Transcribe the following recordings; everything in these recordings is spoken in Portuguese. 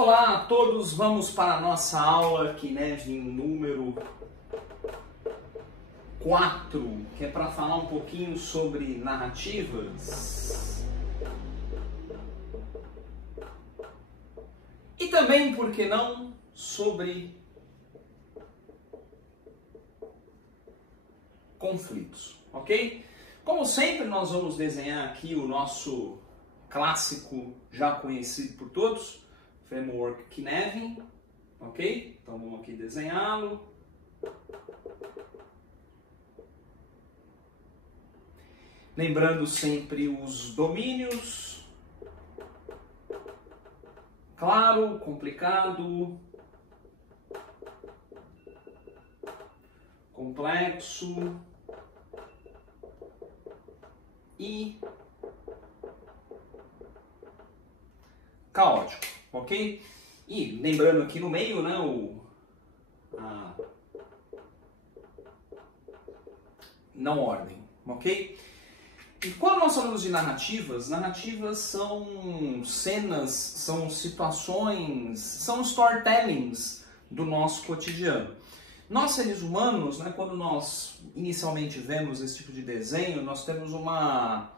Olá a todos, vamos para a nossa aula Kinevin número 4, que é para falar um pouquinho sobre narrativas. E também, por que não, sobre conflitos, ok? Como sempre, nós vamos desenhar aqui o nosso clássico já conhecido por todos, Framework Kinevin, ok? Então vamos aqui desenhá-lo. Lembrando sempre os domínios, claro, complicado, complexo e caótico, ok? E lembrando aqui no meio, né, a não ordem, ok? E quando nós falamos de narrativas, narrativas são cenas, são situações, são storytellings do nosso cotidiano. Nós, seres humanos, né, quando nós inicialmente vemos esse tipo de desenho, nós temos uma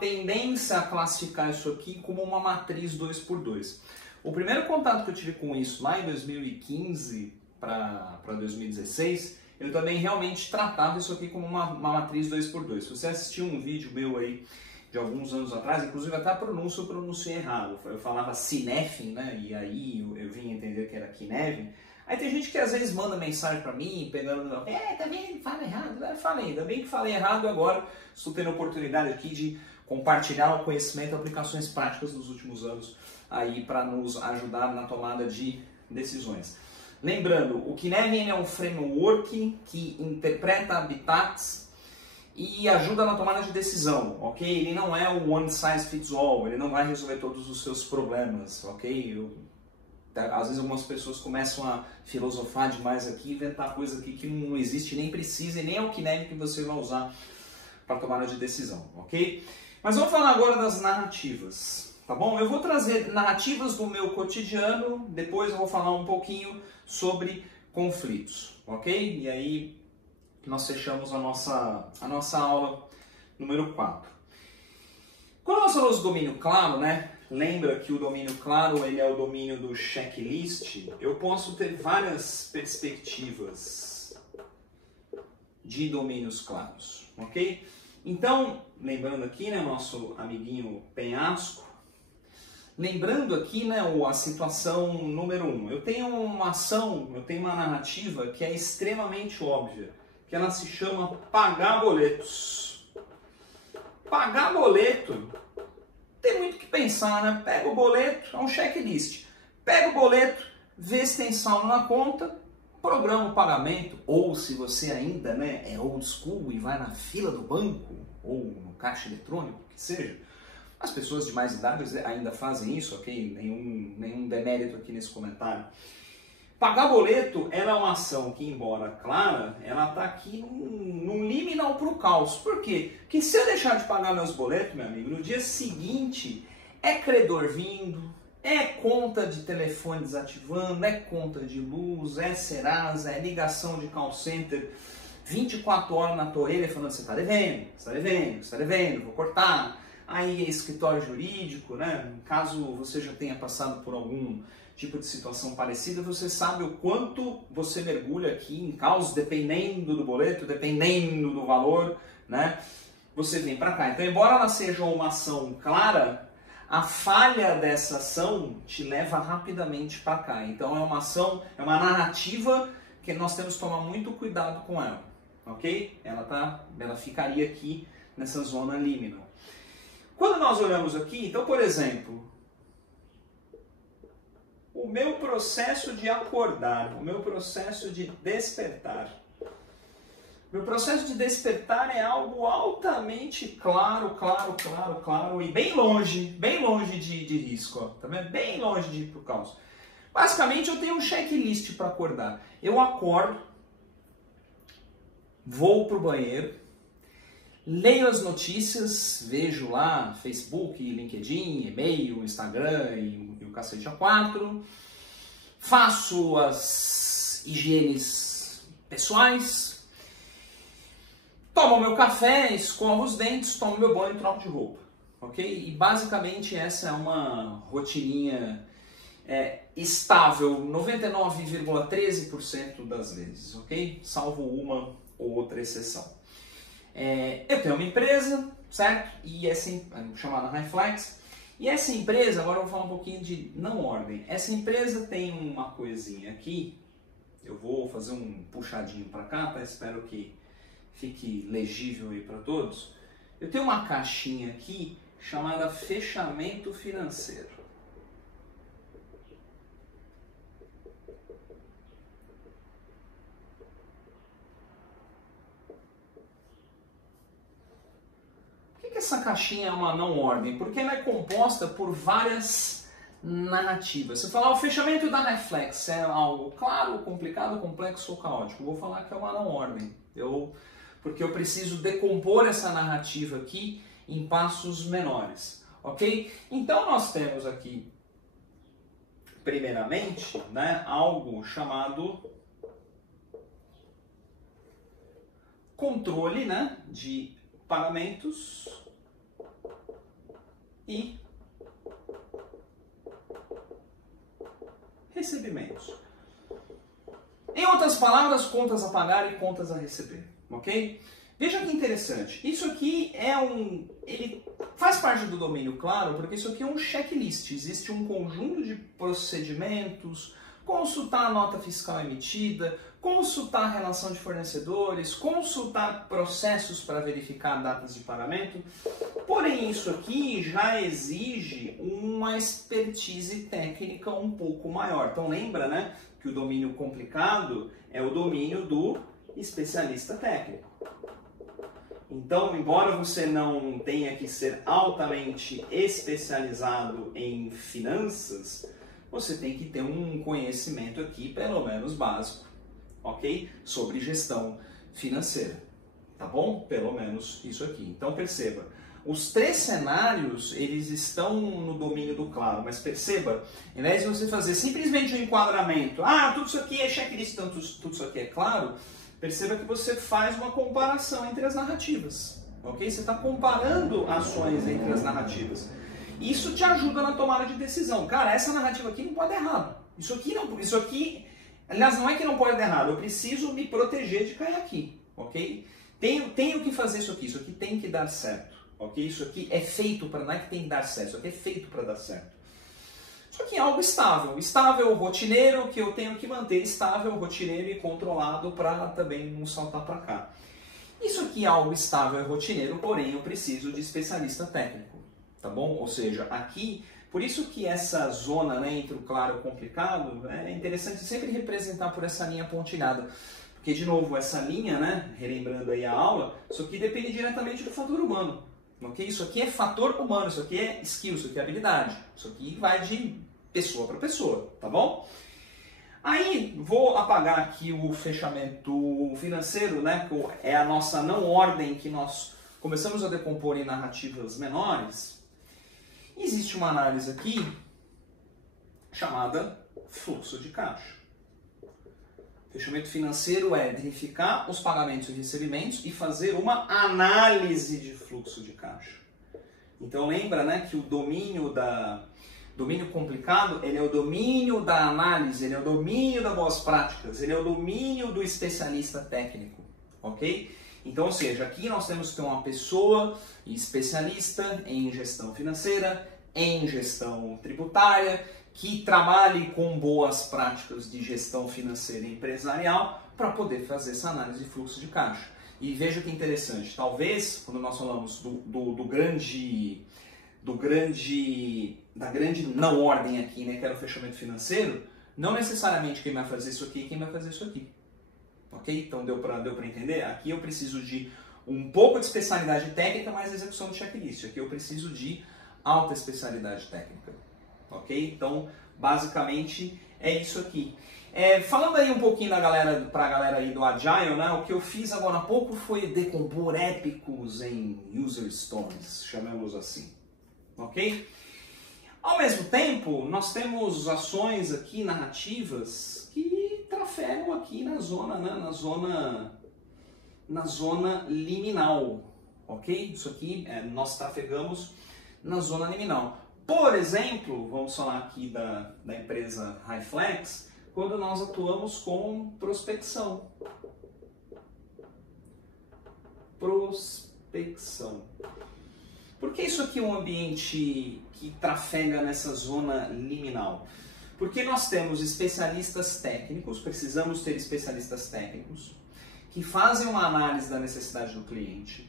tendência a classificar isso aqui como uma matriz 2x2. O primeiro contato que eu tive com isso lá em 2015 para 2016, eu também realmente tratava isso aqui como uma matriz 2x2. Se você assistiu um vídeo meu aí de alguns anos atrás, inclusive até a pronúncia eu pronunciei errado. Eu falava Kinevin, né? E aí eu vim entender que era Kinevin. Aí tem gente que às vezes manda mensagem pra mim, pegando, tá vendo? Fala errado. Eu falei, ainda bem que falei errado, agora estou tendo a oportunidade aqui de compartilhar o conhecimento e aplicações práticas dos últimos anos aí para nos ajudar na tomada de decisões. Lembrando, o Kinevin é um framework que interpreta habitats e ajuda na tomada de decisão, ok? Ele não é o one size fits all, ele não vai resolver todos os seus problemas, ok? Às vezes algumas pessoas começam a filosofar demais aqui, inventar coisa aqui que não existe, nem precisa, e nem é o Kinevin que você vai usar para tomada de decisão, ok? Mas vamos falar agora das narrativas, tá bom? Eu vou trazer narrativas do meu cotidiano, depois eu vou falar um pouquinho sobre conflitos, ok? E aí nós fechamos a nossa aula número 4. Quando nós falamos do domínio claro, né? Lembra que o domínio claro ele é o domínio do checklist? Eu posso ter várias perspectivas de domínios claros, ok? Então, lembrando aqui, né, nosso amiguinho penhasco, lembrando aqui, né, a situação número 1. Eu tenho uma ação, eu tenho uma narrativa que é extremamente óbvia, que ela se chama pagar boletos. Pagar boleto, tem muito o que pensar, né? Pega o boleto, é um checklist. Pega o boleto, vê se tem saldo na conta, programa o pagamento, ou se você ainda, né, é old school e vai na fila do banco, ou no caixa eletrônico, que seja. As pessoas de mais idade ainda fazem isso, ok? Nenhum demérito aqui nesse comentário. Pagar boleto ela é uma ação que, embora clara, ela está aqui num liminal para o caos. Por quê? Porque se eu deixar de pagar meus boletos, meu amigo, no dia seguinte é credor vindo, é conta de telefone desativando, é conta de luz, é Serasa, é ligação de call center 24 horas na tua orelha falando, você está devendo, você está devendo, você está devendo, vou cortar. Aí é escritório jurídico, né? Caso você já tenha passado por algum tipo de situação parecida, você sabe o quanto você mergulha aqui em caos, dependendo do boleto, dependendo do valor, né? Você vem para cá. Então, embora ela seja uma ação clara, a falha dessa ação te leva rapidamente para cá. Então, é uma ação, é uma narrativa que nós temos que tomar muito cuidado com ela, ok? Ela ficaria aqui nessa zona liminal. Quando nós olhamos aqui, então, por exemplo, o meu processo de acordar, o meu processo de despertar. Meu processo de despertar é algo altamente claro e bem longe de risco, ó, tá vendo? Bem longe de ir pro caos. Basicamente, eu tenho um checklist para acordar. Eu acordo, vou pro banheiro, leio as notícias, vejo lá Facebook, LinkedIn, e-mail, Instagram e o cacete A4, faço as higienes pessoais, tomo meu café, escovo os dentes, tomo meu banho e troco de roupa, ok? E basicamente essa é uma rotininha estável 99,13% das vezes, ok? Salvo uma ou outra exceção. Eu tenho uma empresa, certo? E chamada Highflex. E essa empresa, agora eu vou falar um pouquinho de não ordem. Essa empresa tem uma coisinha aqui, eu vou fazer um puxadinho para cá, tá? Espero que fique legível aí para todos. Eu tenho uma caixinha aqui chamada fechamento financeiro. Essa caixinha é uma não ordem? Porque ela é composta por várias narrativas. Se eu falar o fechamento da Highflex é algo claro, complicado, complexo ou caótico, eu vou falar que é uma não ordem. Porque eu preciso decompor essa narrativa aqui em passos menores, ok? Então nós temos aqui, primeiramente, né, algo chamado controle, né, de pagamentos e recebimentos. Em outras palavras, contas a pagar e contas a receber, ok? Veja que interessante, isso aqui ele faz parte do domínio claro, porque isso aqui é um checklist, existe um conjunto de procedimentos, consultar a nota fiscal emitida, consultar a relação de fornecedores, consultar processos para verificar datas de pagamento. Porém, isso aqui já exige uma expertise técnica um pouco maior. Então lembra, né, que o domínio complicado é o domínio do especialista técnico. Então, embora você não tenha que ser altamente especializado em finanças, você tem que ter um conhecimento aqui, pelo menos básico, ok? Sobre gestão financeira, tá bom? Pelo menos isso aqui. Então perceba, os três cenários, eles estão no domínio do claro, mas perceba, ao invés de você fazer simplesmente um enquadramento, tudo isso aqui é checklist, então tudo isso aqui é claro, perceba que você faz uma comparação entre as narrativas, ok? Você está comparando ações entre as narrativas. Isso te ajuda na tomada de decisão. Cara, essa narrativa aqui não pode dar errado. Isso aqui, aliás, não é que não pode dar errado, eu preciso me proteger de cair aqui, ok? Tenho que fazer isso aqui tem que dar certo, ok? Isso aqui é feito para, não é que tem que dar certo, isso aqui é feito para dar certo. Isso aqui é algo estável, rotineiro, que eu tenho que manter estável, rotineiro e controlado para também não saltar para cá. Isso aqui é algo estável e rotineiro, porém eu preciso de especialista técnico. Tá bom? Ou seja, aqui, por isso que essa zona, né, entre o claro e o complicado, é interessante sempre representar por essa linha pontilhada. Porque, de novo, essa linha, né, relembrando aí a aula, isso aqui depende diretamente do fator humano. Okay? Isso aqui é fator humano, isso aqui é skill, isso aqui é habilidade. Isso aqui vai de pessoa para pessoa, tá bom? Aí, vou apagar aqui o fechamento financeiro, né, que é a nossa não ordem que nós começamos a decompor em narrativas menores. Existe uma análise aqui chamada fluxo de caixa. Fechamento financeiro é verificar os pagamentos e recebimentos e fazer uma análise de fluxo de caixa. Então lembra, né, que o domínio complicado, ele é o domínio da análise, ele é o domínio das boas práticas, ele é o domínio do especialista técnico, ok? Então, ou seja, aqui nós temos que ter uma pessoa especialista em gestão financeira, em gestão tributária, que trabalhe com boas práticas de gestão financeira e empresarial para poder fazer essa análise de fluxo de caixa. E veja que interessante, talvez, quando nós falamos da grande não ordem aqui, né, que era o fechamento financeiro, não necessariamente quem vai fazer isso aqui é quem vai fazer isso aqui. Ok? Então deu para entender? Aqui eu preciso de um pouco de especialidade técnica, mais execução de checklist. Aqui eu preciso de alta especialidade técnica. Ok? Então, basicamente, é isso aqui. Falando aí um pouquinho para a galera aí do Agile, né, o que eu fiz agora há pouco foi decompor épicos em user stories, chamemos assim, ok? Ao mesmo tempo, nós temos ações aqui, narrativas, que trafegam aqui na zona, né, na zona liminal, ok? Isso aqui, nós trafegamos na zona liminal. Por exemplo, vamos falar aqui da empresa HighFlex, quando nós atuamos com prospecção. Por que isso aqui é um ambiente que trafega nessa zona liminal? Porque nós temos especialistas técnicos, precisamos ter especialistas técnicos, que fazem uma análise da necessidade do cliente,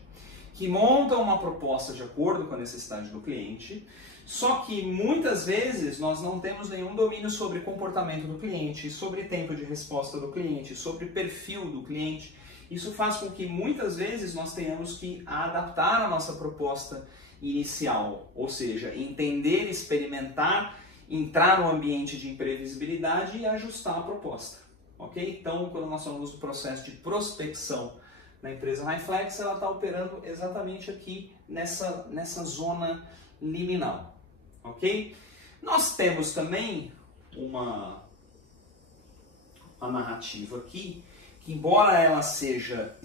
que montam uma proposta de acordo com a necessidade do cliente, só que muitas vezes nós não temos nenhum domínio sobre comportamento do cliente, sobre tempo de resposta do cliente, sobre perfil do cliente. Isso faz com que muitas vezes nós tenhamos que adaptar a nossa proposta inicial, ou seja, entender, experimentar, entrar no ambiente de imprevisibilidade e ajustar a proposta. Ok? Então, quando nós falamos do processo de prospecção na empresa HighFlex, ela está operando exatamente aqui nessa zona liminal. Ok? Nós temos também uma narrativa aqui que, embora ela seja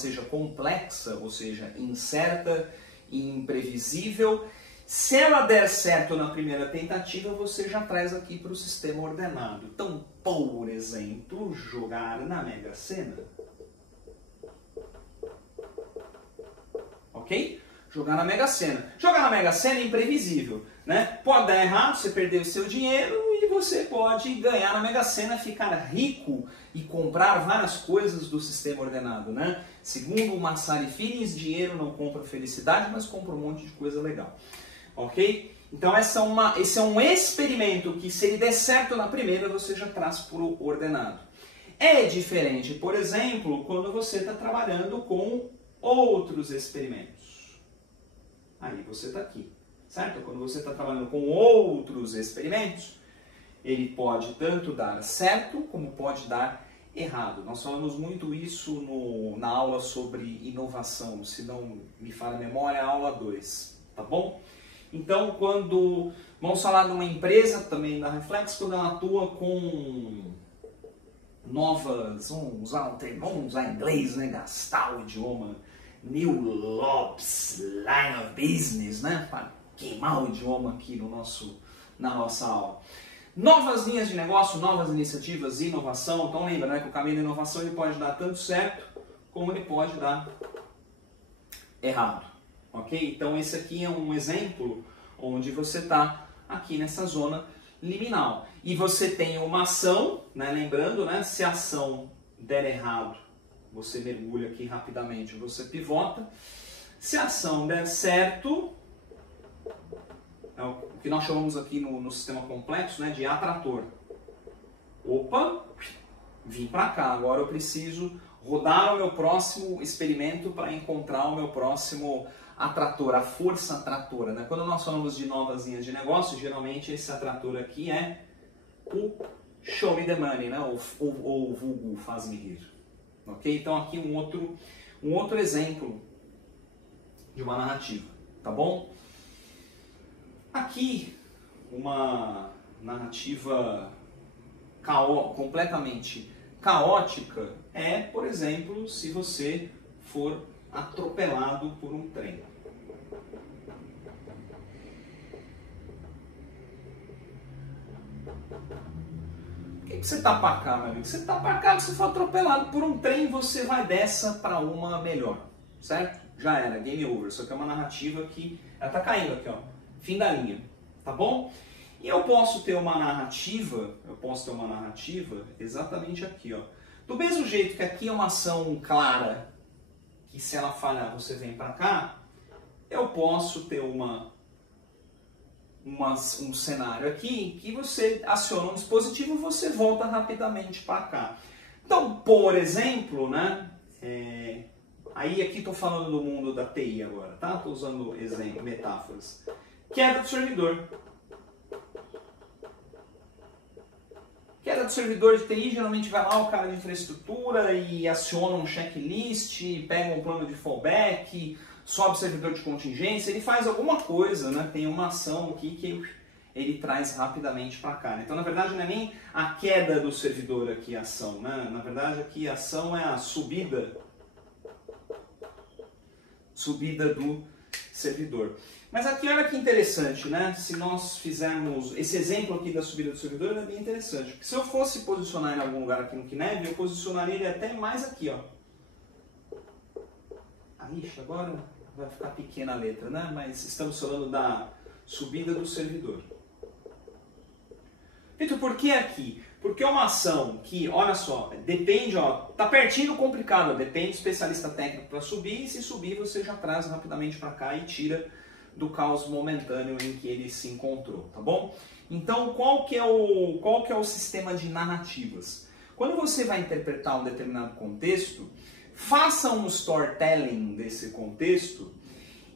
complexa, ou seja, incerta e imprevisível, se ela der certo na primeira tentativa, você já traz aqui para o sistema ordenado. Então, por exemplo, jogar na Mega Sena. Ok? Jogar na Mega Sena. Jogar na Mega Sena é imprevisível, né? Pode dar errado, você perder o seu dinheiro e você pode ganhar na Mega Sena, ficar rico e comprar várias coisas do sistema ordenado, né? Segundo o Massari Feelings, dinheiro não compra felicidade, mas compra um monte de coisa legal. Ok? Então esse é um experimento que, se ele der certo na primeira, você já traz para o ordenado. É diferente, por exemplo, quando você está trabalhando com outros experimentos. Aí você está aqui, certo? Quando você está trabalhando com outros experimentos, ele pode tanto dar certo como pode dar errado. Nós falamos muito isso na aula sobre inovação, se não me falha a memória, a aula 2, tá bom? Então, vamos falar de uma empresa também da HighFlex, quando ela atua com novas, vamos usar inglês, né? Gastar o idioma, New Lobs Line of Business, né? Para queimar o idioma aqui na nossa aula. Novas linhas de negócio, novas iniciativas, inovação. Então lembra, né, que o caminho da inovação ele pode dar tanto certo como ele pode dar errado. Ok? Então esse aqui é um exemplo onde você está aqui nessa zona liminal. E você tem uma ação, né, lembrando, né, se a ação der errado, você mergulha aqui rapidamente, você pivota. Se a ação der certo, é o que nós chamamos aqui no sistema complexo, né, de atrator. Opa, vim para cá, agora eu preciso rodar o meu próximo experimento para encontrar o meu próximo atrator, a força atratora. Né? Quando nós falamos de novas linhas de negócio, geralmente esse atrator aqui é o show me the money, né? ou vulgo faz-me rir. Okay? Então aqui um outro exemplo de uma narrativa, tá bom? Aqui uma narrativa completamente caótica é, por exemplo, se você for atropelado por um trem. Por que você tá para cá, meu amigo? Você tá para cá, você foi atropelado por um trem, você vai dessa para uma melhor, certo? Já era, game over. Só que é uma narrativa que ela tá caindo aqui, ó, fim da linha, tá bom? E eu posso ter uma narrativa, exatamente aqui, ó. Do mesmo jeito que aqui é uma ação clara, que se ela falhar você vem para cá, eu posso ter um cenário aqui que você aciona um dispositivo e você volta rapidamente para cá. Então, por exemplo, né, aí aqui estou falando do mundo da TI agora, tá? Estou usando metáforas. Queda do servidor. Queda do servidor de TI, geralmente vai lá o cara de infraestrutura e aciona um checklist, pega um plano de fallback, sobe o servidor de contingência, ele faz alguma coisa, né? Tem uma ação aqui que ele traz rapidamente para cá. Então, na verdade, não é nem a queda do servidor aqui a ação, né? Na verdade, aqui a ação é a subida do servidor. Mas aqui, olha que interessante, né? Se nós fizermos esse exemplo aqui da subida do servidor, é bem interessante. Porque se eu fosse posicionar em algum lugar aqui no Kineve, eu posicionaria ele até mais aqui, ó. Ixi, agora vai ficar pequena a letra, né? Mas estamos falando da subida do servidor. Vitor, por que aqui? Porque é uma ação que, olha só, depende, ó, tá pertinho do complicado, ó, depende do especialista técnico para subir, e se subir você já traz rapidamente para cá e tira do caos momentâneo em que ele se encontrou, tá bom? Então, qual que é o sistema de narrativas? Quando você vai interpretar um determinado contexto, faça um storytelling desse contexto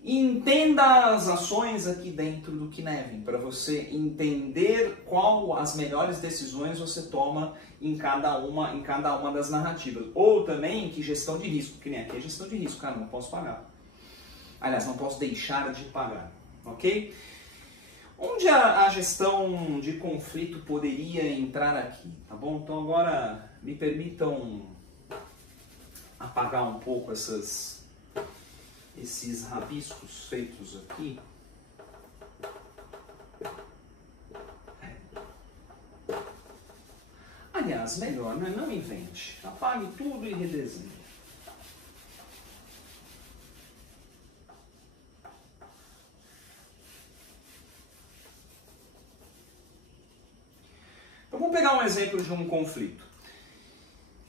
e entenda as ações aqui dentro do Kinevin, para você entender qual as melhores decisões você toma em cada uma das narrativas. Ou também que gestão de risco, que nem aqui é gestão de risco, cara, não posso pagar. Aliás, não posso deixar de pagar, ok? Onde a gestão de conflito poderia entrar aqui, tá bom? Então agora me permitam apagar um pouco esses rabiscos feitos aqui. Aliás, melhor, né? Não invente. Apague tudo e redesenhe. Então vamos pegar um exemplo de um conflito.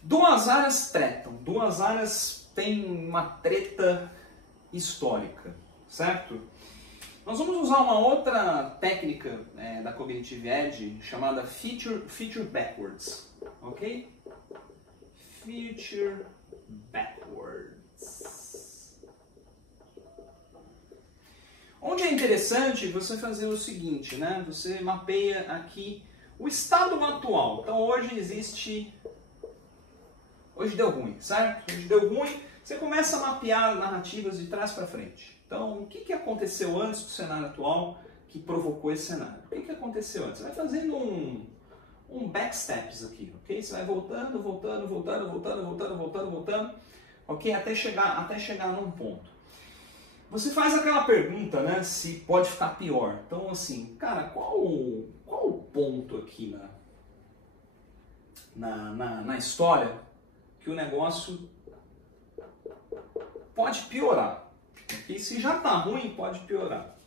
Duas áreas tretam, duas áreas têm uma treta histórica, certo? Nós vamos usar uma outra técnica da Cognitive Edge chamada Feature Backwards, ok? Feature Backwards. Onde é interessante você fazer o seguinte, né? Você mapeia aqui o estado atual. Então hoje deu ruim, certo? Hoje deu ruim. Você começa a mapear narrativas de trás para frente. Então, o que aconteceu antes do cenário atual que provocou esse cenário? O que aconteceu antes? Você vai fazendo um backsteps aqui, ok? Você vai voltando, ok? Até chegar num ponto. Você faz aquela pergunta, né? Se pode ficar pior. Então, assim, cara, qual o ponto aqui na história que o negócio pode piorar? Okay? Se já está ruim, pode piorar.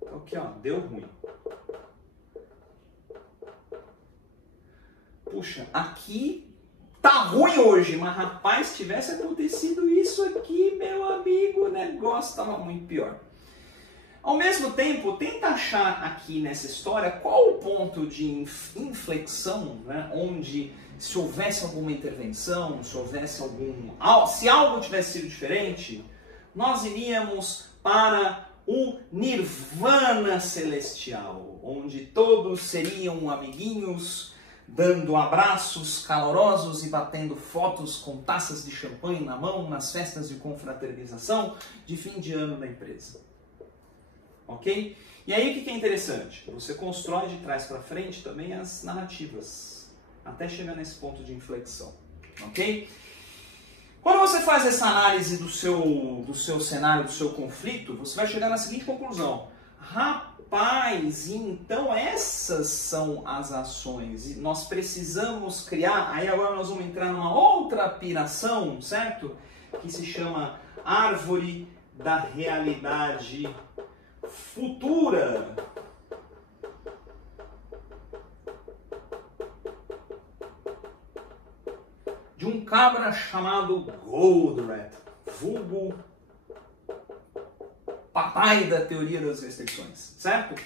Então, aqui, ó, deu ruim. Puxa, aqui tá ruim hoje, mas rapaz, se tivesse acontecido isso aqui, meu amigo, o negócio estava muito pior. Ao mesmo tempo, tenta achar aqui nessa história qual o ponto de inflexão, né, onde se houvesse alguma intervenção, se algo tivesse sido diferente, nós iríamos para o nirvana celestial, onde todos seriam amiguinhos, dando abraços calorosos e batendo fotos com taças de champanhe na mão nas festas de confraternização de fim de ano da empresa. Ok? E aí o que é interessante? Você constrói de trás para frente também as narrativas, até chegar nesse ponto de inflexão. Ok? Quando você faz essa análise do seu cenário, do seu conflito, você vai chegar na seguinte conclusão. Rapaz, então essas são as ações. E nós precisamos criar, aí agora nós vamos entrar numa outra piração, certo? Que se chama árvore da realidade futura. De um cabra chamado Goldratt, vulgo papai da teoria das restrições, certo? O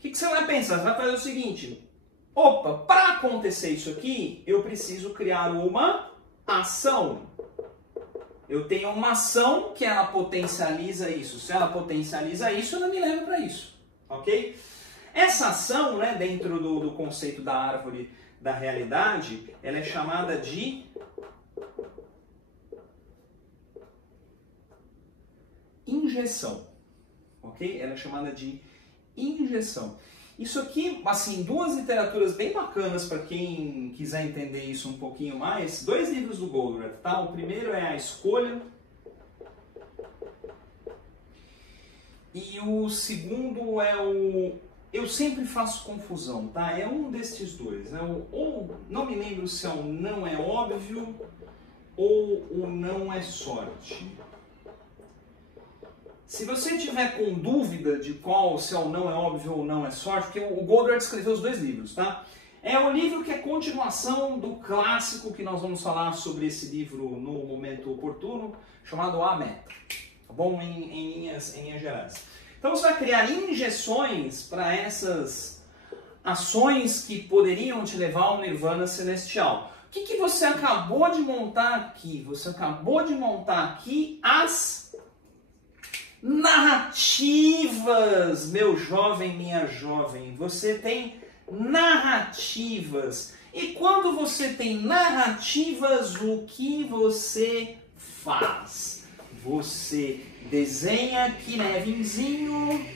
que você vai pensar? Você vai fazer o seguinte: opa, para acontecer isso aqui, eu preciso criar uma ação. Eu tenho uma ação que ela potencializa isso. Se ela potencializa isso, ela me leva para isso, ok? Essa ação, né, dentro do conceito da árvore da realidade, ela é chamada de injeção, ok? Ela é chamada de injeção. Isso aqui, assim, duas literaturas bem bacanas para quem quiser entender isso um pouquinho mais. 2 livros do Goldratt, tá? O primeiro é A Escolha e o segundo é o... Eu sempre faço confusão, tá? É um destes dois. É ou não me lembro se é o Não é Óbvio ou o Não é Sorte. Se você tiver com dúvida de qual, se é o Não é Óbvio ou Não é Sorte, porque o Goldratt escreveu os 2 livros, tá? É o livro que é continuação do clássico que nós vamos falar sobre esse livro no momento oportuno, chamado A Meta, tá bom? Em linhas gerais. Então você vai criar injeções para essas ações que poderiam te levar ao nirvana celestial. O que você acabou de montar aqui? Você acabou de montar aqui as narrativas, meu jovem, minha jovem. Você tem narrativas. E quando você tem narrativas, o que você faz? Você desenha Kinevinzinho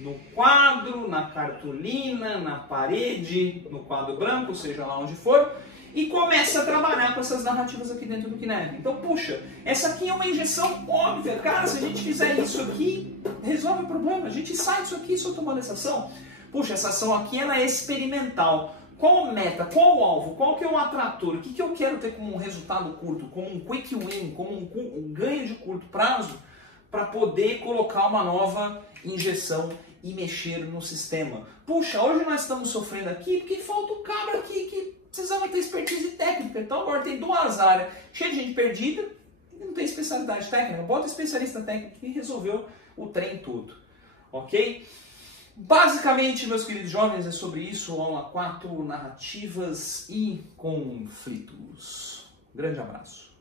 no quadro, na cartolina, na parede, no quadro branco, seja lá onde for, e começa a trabalhar com essas narrativas aqui dentro do Kinevin. Então, puxa, essa aqui é uma injeção óbvia. Cara, se a gente fizer isso aqui, resolve o problema. A gente sai disso aqui só tomando essa ação. Puxa, essa ação aqui ela é experimental. Qual a meta? Qual o alvo? Qual que é o atrator? O que eu quero ter como um resultado curto? Como um quick win? Como um ganho de curto prazo? Para poder colocar uma nova injeção e mexer no sistema. Puxa, hoje nós estamos sofrendo aqui porque falta o cabra aqui que precisava ter expertise técnica. Então agora tem 2 áreas, cheia de gente perdida e não tem especialidade técnica. Bota especialista técnico que resolveu o trem todo. Ok? Basicamente, meus queridos jovens, é sobre isso. Aula 4, narrativas e conflitos. Grande abraço.